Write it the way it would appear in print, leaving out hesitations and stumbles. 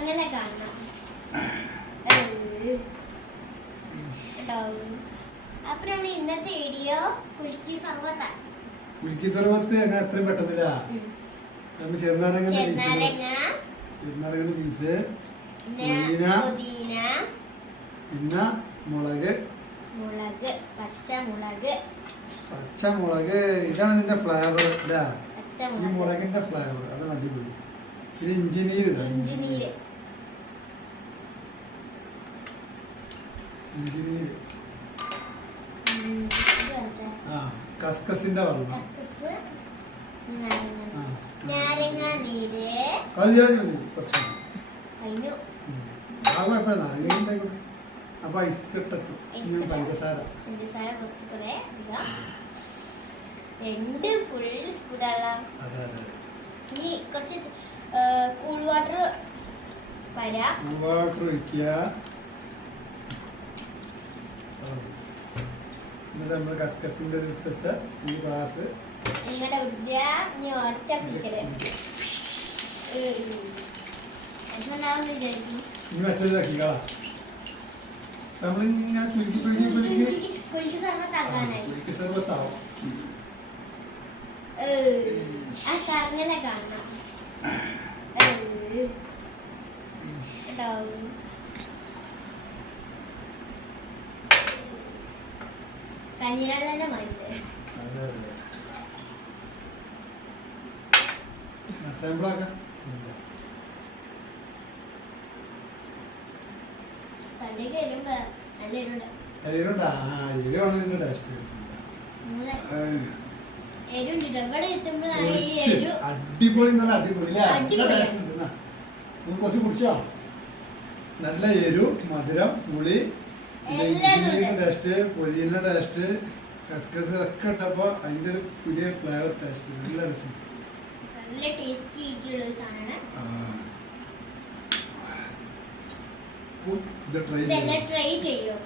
കറങ്ങല കാണണം അപ്പഴാണ് ഇന്നത്തെ വീഡിയോ കുൽക്കി സർവത്താണ്. കുൽക്കി സർവത്ത് അങ്ങനെ എത്രയും പെട്ടെന്നില്ല. ചെറുനാരങ്ങ പീസ്, പുതിന, പിന്നെ മുളക്, പച്ചമുളക്. ഇതാണ് ഇതിന്റെ ഫ്ലേവർ അല്ലേ? ഈ മുളകിന്റെ ഫ്ലേവർ അതാണ് അടിപൊളി. ഇത് ഇഞ്ചിനീര്, കസ്കസിന്റെ വെള്ളം, നാരങ്ങ നീര്, അപ്പൊ ഐസ് ഇട്ടിട്ടു പഞ്ചസാര കുറച്ച് കുറെ 2 ഫുൾ സ്പൂൺ വെള്ളം. ഇനി കുറച്ച് കൂൾ വാട്ടർ ഒഴിക്കുക. എന്നിട്ട് നമ്മൾ കസ്കസിന്റെ വെച്ച ഈ ഗ്ലാസ് നിങ്ങളുടെ ഒറ്റ പിടിക്കല് വിചാരിക്കുന്നു. ഇനി മറ്റേതാക്കിക്കളാ നമ്മളിങ്ങനെ കുലുക്കി സർവത്താവും. ആ കറങ്ങല കാണണം കഞ്ഞിരള്ളനെ മരുന്ന് തണ്ടേക്ക് എരുമ്പോ നല്ല എരുണ്ട എരുണ്ട്. ഇവിടെ എത്തുമ്പോഴാണ് ഈ എരു അടിപൊളി. കുറച്ച് കുടിച്ചോ? നല്ല എരു, മധുരം, പുളി, ടേസ്റ്റ്, പൊതിന ടേസ്റ്റ്, കസ്കസ് ഒക്കെ ഇട്ടപ്പോ അതിന്റെ ഒരു പുതിയ ഫ്ലേവർ ടേസ്റ്റ്. നല്ല രസം, നല്ല ടേസ്റ്റി ആയിട്ടുള്ള സാധനമാണ്. ഇത് ട്രൈ ചെയ്യും.